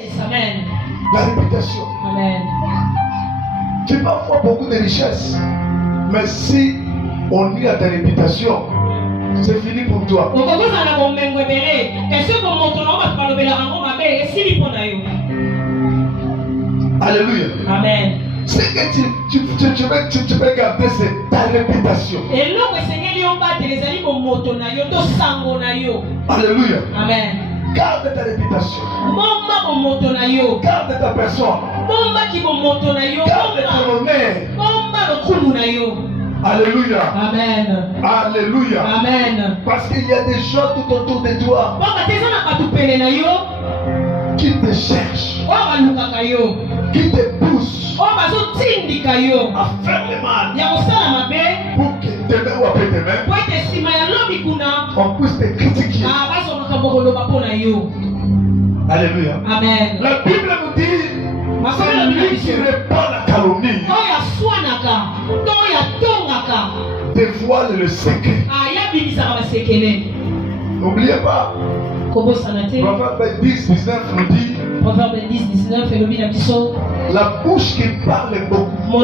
Amen. La réputation. Amen. Tu peux avoir beaucoup de richesses, mais si on nuit à ta réputation, c'est fini pour toi. Alléluia. Amen. C'est que tu peux garder ta réputation. Alléluia. Amen. Garde ta réputation. Garde ta personne. Garde ton honneur. Alléluia. Amen. Alléluia. Amen. Parce qu'il y a des gens tout autour de toi qui te cherchent, qui te poussent à faire le mal pour que demain ou après demain on puisse te critiquer. Alléluia. Amen. La Bible nous dit c'est lui qui répand la calomnie, dévoile le secret. N'oubliez pas, Proverbe 10-19 nous dit la bouche qui parle beaucoup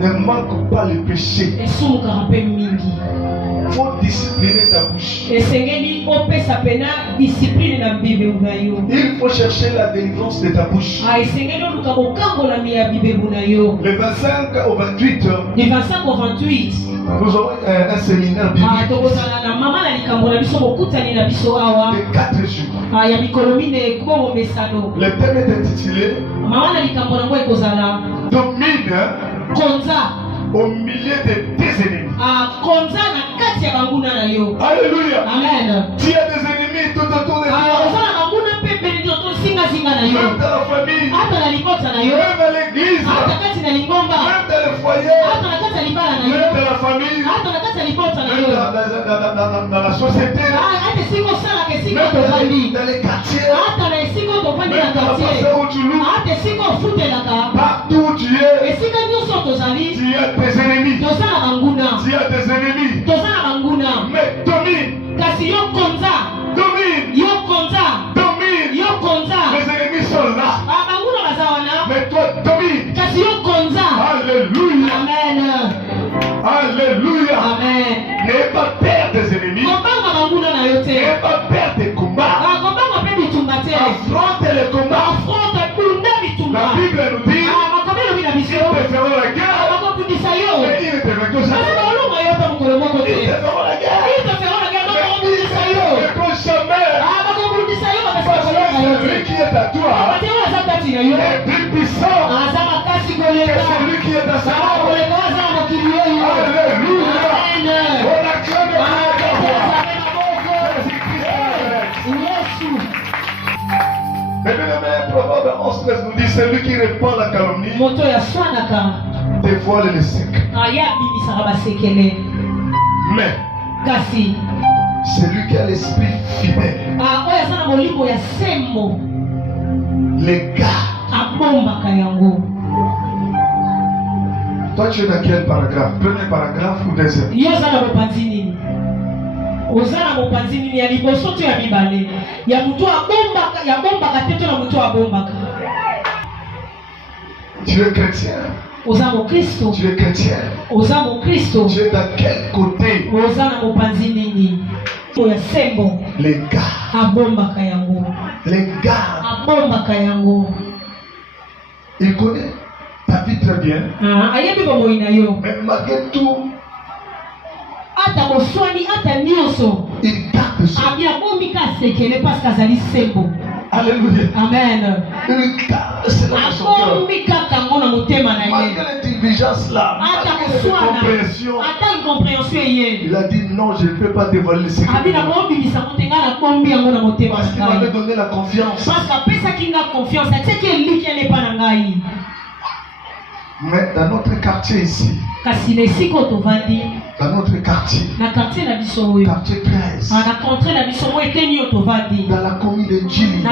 ne manque pas le péché. Il faut discipliner ta bouche. Il faut chercher la délivrance de ta bouche. Le 25 au 28, nous aurons un séminaire biblique de 4 jours. Le thème est intitulé Domine au milieu de tes ennemis. Alléluia. Amen. Tu as des ennemis tout autour de toi. Même dans la famille, même à l'église, même dans le foyer, même dans la famille, même dans la société, même dans les quartiers, même dans la façon où tu loues, partout où tu es, tu as tes ennemis. Tu as des ennemis. Mais domine. Les ennemis sont là. Mais toi domine. Alléluia. Amen. Alléluia. Amen. N'ayez pas peur des ennemis. N'ayez pas peur des combats. Affronte les combats. La Bible nous dit ils te feront la guerre, mais ils ne te vaincront jamais. Ils te feront la guerre, mais ils ne te vaincront jamais. Parce que celui qui est à toi est plus puissant que celui qui est à sa mort. Alléluia. On acclame mais bien aimé, Proverbe 11 nous dit celui qui répand la calomnie dévoile le secret. Mais celui qui a l'esprit fidèle, les gars. Toi tu es dans quel paragraphe? Premier paragraphe ou deuxième? Tu es chrétien. Tu es chrétien. Tu es dans quel côté? Les gars. Les gars. Il connaît ta vie très bien. Mais malgré tout, il garde ça. Alléluia. Amen. Il garde cela dans son cœur. Malgré l'intelligence là, malgré l'incompréhension, il a dit non, je ne peux pas dévoiler le secret. Parce qu'il m'avait donné la confiance. Mais dans notre quartier ici, dans notre quartier, quartier 13, dans la commune de Djili,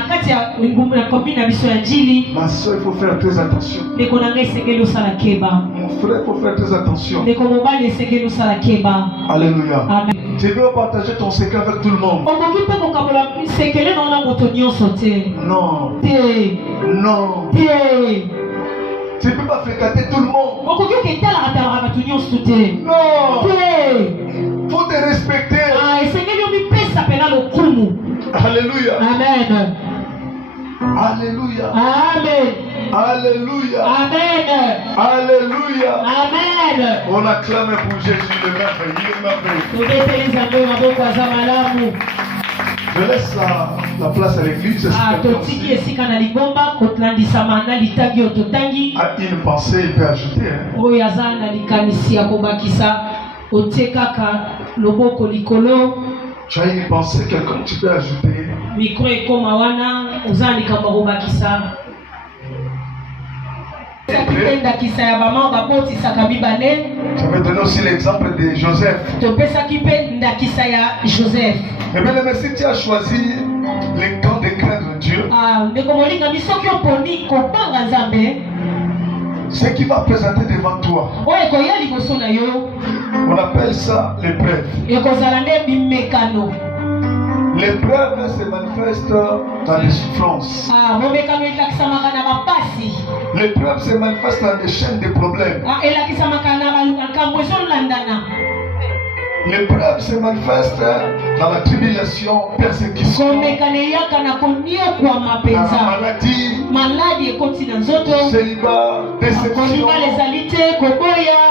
ma soeur, il faut faire très attention. Mon frère, il faut faire très attention. Alléluia. Amen. Tu Tu dois partager ton secret avec tout le monde. Non. Non. Tu ne peux pas fréquenter tout le monde. Non. Faut te respecter. Alléluia. Amen. Alléluia. Amen. Alléluia. Amen. Alléluia. Amen. On acclame pour Jésus le merveilleux. Je laisse la place à l'église. A une pensée, il peut ajouter. Tu as une pensée, quelqu'un tu peux ajouter. J'avais donné aussi l'exemple de Joseph. Mais bien aimé, si tu as choisi le temps de craindre Dieu, ce qui va présenter devant toi, on appelle ça l'épreuve. L'épreuve se manifeste dans les souffrances. L'épreuve se manifeste dans des chaînes de problèmes. L'épreuve se manifeste dans la tribulation, persécution, dans la maladie, célibat, déception,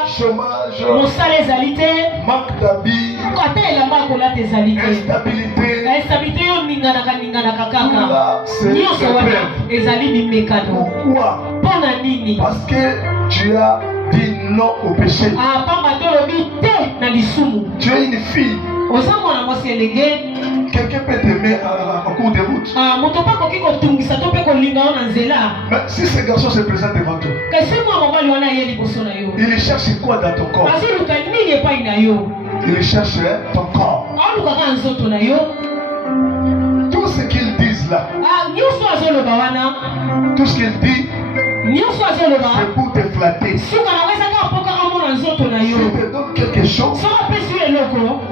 chômage, manque d'habits, instabilité. Pourquoi? Parce que tu as dit non au péché. Tu es une fille. Quelqu'un peut t'aimer en cours de route. Mais si ce garçon se présente devant toi, il cherche quoi dans ton corps? Il cherche ton corps. Tout ce qu'ils disent là, tout ce qu'ils disent, c'est pour te flatter. Si te donne quelque chose,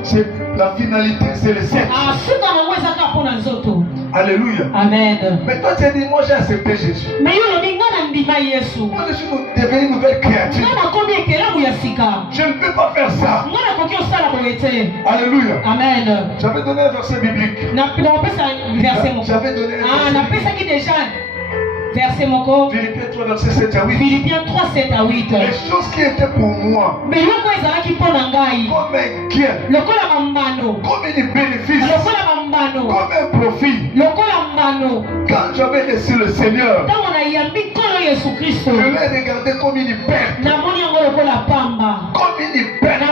c'est la finalité, c'est le sexe. Alléluia. Amen. Mais toi tu as dit, moi j'ai accepté Jésus. Moi je suis devenu une nouvelle créature. Je ne peux pas faire ça. Alléluia. Amen. J'avais donné un verset biblique. J'avais donné un verset biblique. Philippiens 3, verset 7 à 8. Philippiens 3, 7 à 8. Les choses qui étaient pour moi comme un gain, comme un bénéfice, comme un profit, quand j'avais reçu le Seigneur, je l'ai regardé comme une perte. Comme une perte.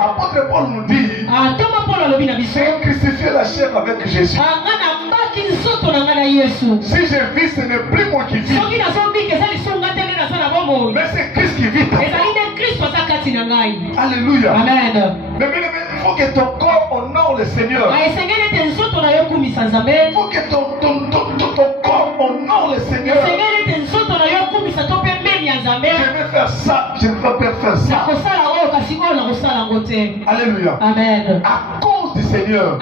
Apôtre Paul nous dit, c'est crucifier la chair avec Jésus. Si je vis, ce n'est plus moi qui vis, mais c'est Christ qui vit. Alléluia. Amen. Mais il faut que ton corps honore le Seigneur. Il faut que ton corps honore le Seigneur. Je vais faire ça, je ne vais pas faire ça. Alléluia. Amen. À cause du Seigneur,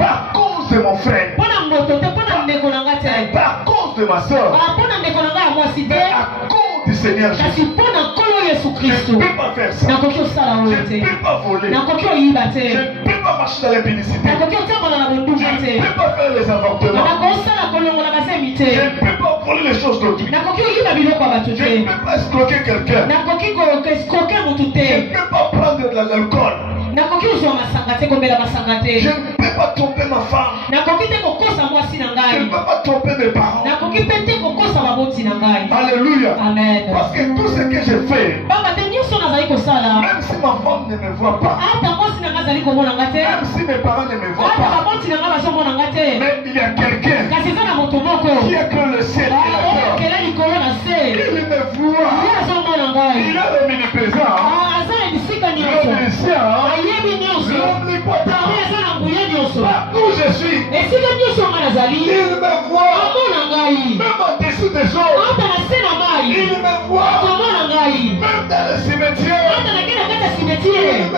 à cause de mon frère, à cause de ma soeur, à cause du Seigneur Jésus, je ne peux pas faire ça. Je ne peux pas voler. Je ne peux pas marcher dans l'impudicité. Je ne peux pas faire les avortements. Je ne peux pas voler les choses d'autrui. Je ne peux pas escroquer quelqu'un. Je ne peux pas prendre de l'alcool. Je ne peux pas tromper ma femme. Je ne peux pas tromper mes parents. Alléluia. Amen. Parce que tout ce que je fais, même si ma femme ne me voit pas, même si mes parents ne me voient pas, mais il y a quelqu'un qui a créé le ciel et la terre. Il me voit. Il est omniprésent. L'omniscient. L'omnipotent. Partout où je suis, il me voit. Même en-dessous des eaux, il me voit. Même dans le cimetière, il chrétiens.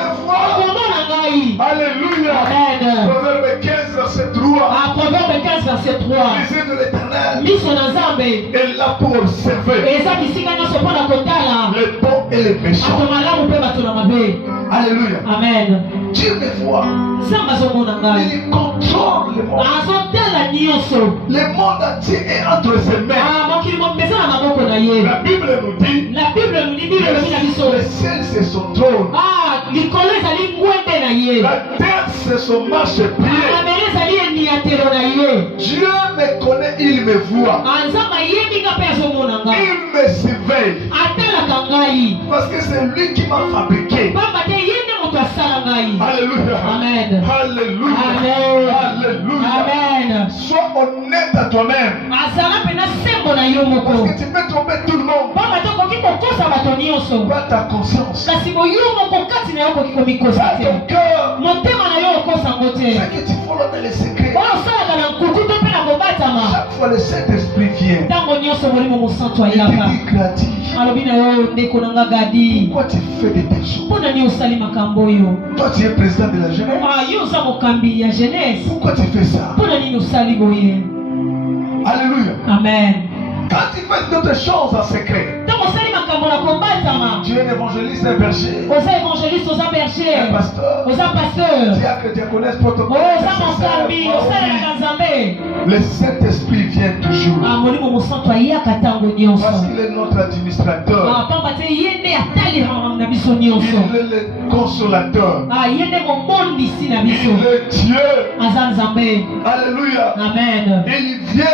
Alléluia. Amen. Proverbe 15, verset 3. Proverbe 15, verset 3. Lisez de l'Éternel. Et là pour observer les bons et les méchants. Alléluia. Amen. Dieu me voit. Il contrôle le monde. Le monde entier est entre ses mains. La Bible nous dit le ciel c'est son trône. La terre c'est son marchepied. Dieu me connaît, il me voit. Il me surveille. Parce que c'est lui qui m'a fabriqué. Alléluia. Amen. Alléluia. Amen. Alléluia. Amen. Sois honnête à toi-même. Parce que tu peux tromper tout le monde. Pas ta conscience. Pas ton cœur. C'est que tu follow dans les secrets. Chaque fois le Saint-Esprit vient. Il te dit gratuit. Pourquoi tu fais de telles choses? Toi tu es président de la jeunesse. Pourquoi tu fais ça? Alléluia. Amen. Quand tu fais d'autres choses en secret, tu es un évangéliste, un berger, un pasteur, diacre, diaconesse, protocole, le Saint-Esprit vient toujours. Parce qu'il est notre administrateur. Il est le consolateur. Il est Dieu. Alléluia. Amen. Il vient.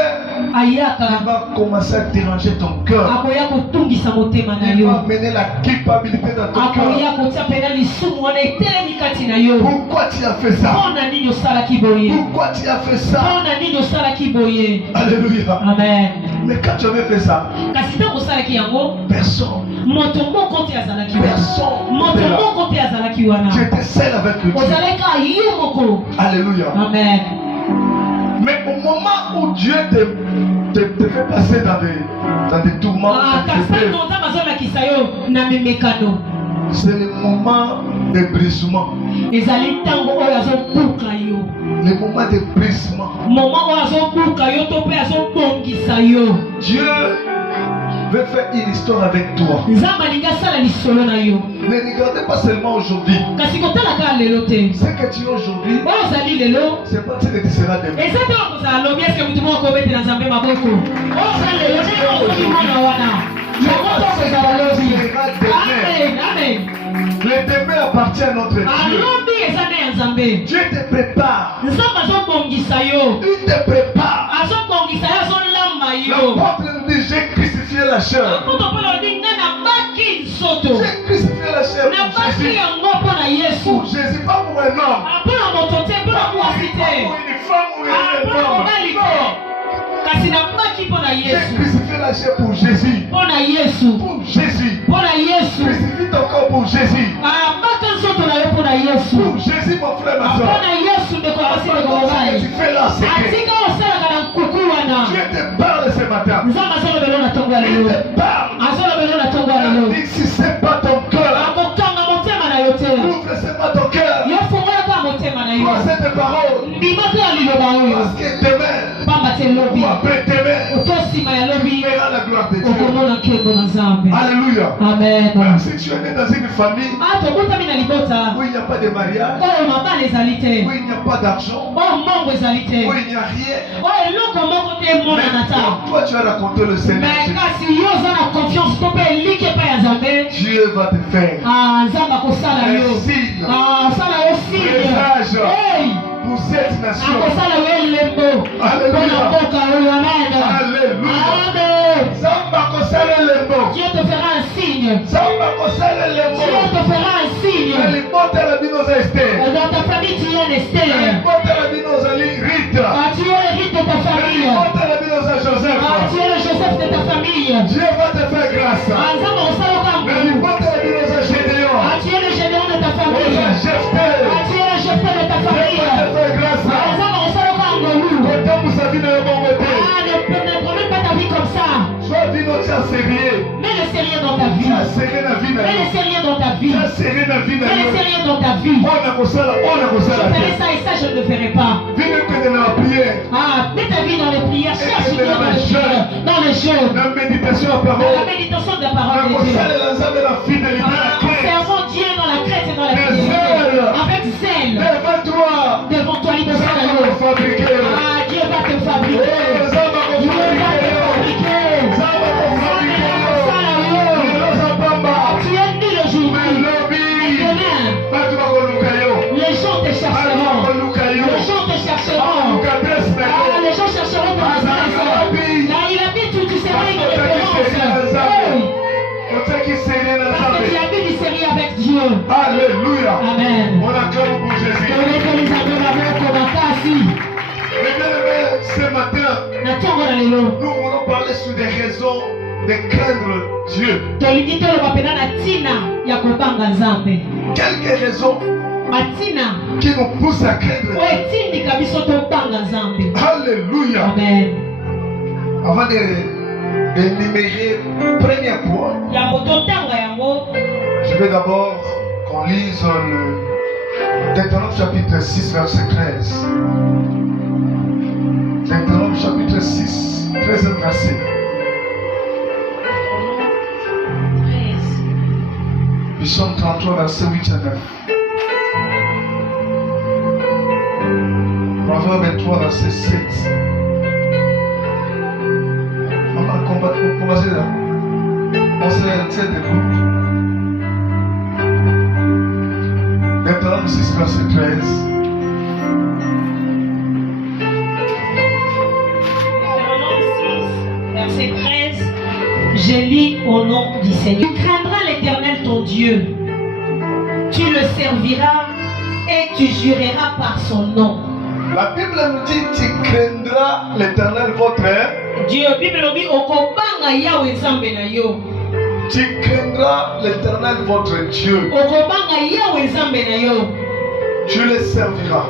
Il va commencer à déranger ton cœur. Il va amener la culpabilité dans ton cœur. Pourquoi tu as fait ça? Pourquoi tu as fait ça? Alléluia. Amen. Mais quand tu avais fait ça, personne. Tu étais seul avec lui. Alléluia. Amen. Mais au moment où Dieu te fait passer dans des tourments, c'est le moment de brisement. Le moment de brisement. Dieu veut faire une histoire avec toi. Ne regardez pas seulement aujourd'hui. Ce que tu es aujourd'hui, c'est pas ce que tu seras demain. Le demain appartient à notre Dieu. Dieu te prépare. Il te prépare. L'apôtre nous dit, j'ai crucifié la chair. J'ai crucifié la chair pour Jésus. Pour Jésus, pas pour un homme. Pas pour une femme ou un homme. J'ai crucifié la chair pour Jésus. Pour Jésus. Crucifie ton corps pour Jésus. Pour Jésus, mon frère, ma soeur. Tu fais là, c'est que Dieu te parle ce matin. Il te parle. Dis si c'est pas ton cœur. Ouvre seulement ton cœur. Crois cette parole. Parce que demain, ou après demain, verra la gloire de Dieu. Alléluia. Amen. Même si tu es né dans une famille où il n'y a pas de mariage, où il n'y a pas d'argent, où il n'y a rien, mais toi tu as raconté le Seigneur, Dieu va te faire un signe, présage pour cette nation. Alléluia. Alléluia. Dieu te fera un signe. Dieu te fera un signe. Dans ta famille, tu es Esther. Tu es Rite de ta famille. Tu es le Joseph de ta famille. Dieu va te faire grâce. Tu es le Gédéon de ta famille. Tu es le Jephthé de ta famille. Ne promets pas ta vie comme ça. Sois sérieux. Mais le rien dans ta vie. Ne laissez rien dans ta vie. Ne laissez rien dans ta vie. Je ferai ça et ça, je ne le ferai pas. Ah, mets ta vie dans les prières. Cherche Dieu dans les jeux. Dans la méditation de la parole de Dieu. Servons Dieu dans la crête et dans la fidélité. Avec zèle. Devant toi, Dieu va te fabriquer. Dieu va te fabriquer. Tu es nul aujourd'hui. Les gens te chercheront. Les gens te chercheront. Les gens chercheront ton adresse. Là, il habite où tu seras une référence. Parce que tu habites une série avec Dieu. Alléluia. Amen. On acclame pour Jésus. Ce matin, nous voulons parler sur des raisons de craindre Dieu. Quelques raisons qui nous poussent à craindre Dieu. Alléluia. Amen. Avant d'énumérer le premier point, je vais d'abord qu'on lise le Deutéronome chapitre 6, verset 13. Deutéronome chapitre 6, 13e verset. Psaume 33, verset 8 et 9. Proverbe 23, verset 7. On va commencer là. On se tient debout. Deutéronome 6, verset 13. Verset 13, je lis au nom du Seigneur. Tu craindras l'Éternel ton Dieu, tu le serviras et tu jureras par son nom. La Bible nous dit tu craindras l'Éternel votre Dieu. Tu craindras l'Éternel votre Dieu. Tu le serviras.